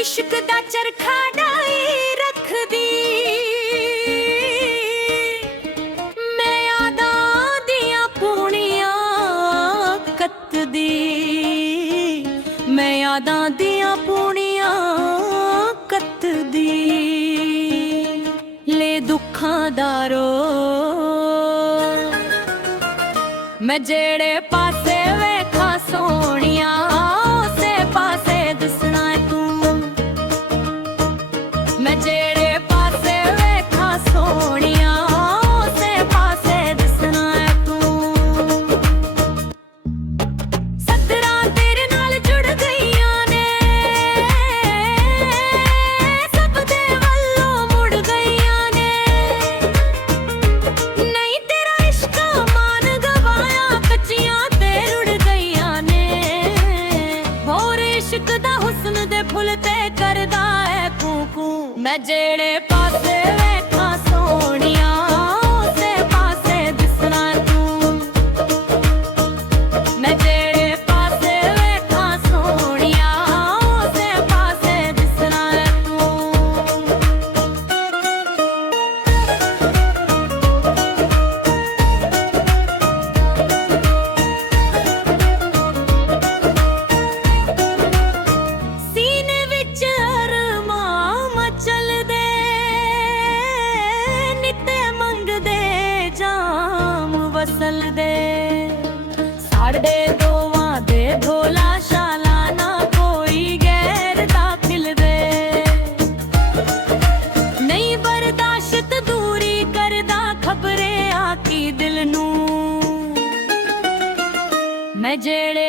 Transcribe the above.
इश्क दा चरखा डाई रखदी मैं यादां दियां पूनियां कतदी मैं यादां दियां पूनियां कतदी ले दुखां दा रो मैं जेड़े पासे वेखा सोनिया उसे पासे दसना है तू मैं जेड़े पासे वेखा सोनिया उसे पासे दसना है तू सदरां तेरे नाल जुड़ गईयां ने सब दे वल्लों मुड़ गईयां ने नहीं तेरा इश्क मान गवाया कच्चियां ते रुड़ गईयां ने होर इश्क दा हुस्न दे फुल ते करदा है कू मैं जेड़े पासे वेखा सोनिया उसे पासे दिसना तू मैं जेड़े पासे वेखा सोनिया उसे पासे दिसना तू सीने विच अरमां मचलदे नित्ते मंगदे जाम वसलदे साढ़े दोवां दे भोला शाला ना कोई गैर दाखिल दे नहीं बर्दाश्त दूरी करदा खबरे आकी दिल नू मैं जेड़े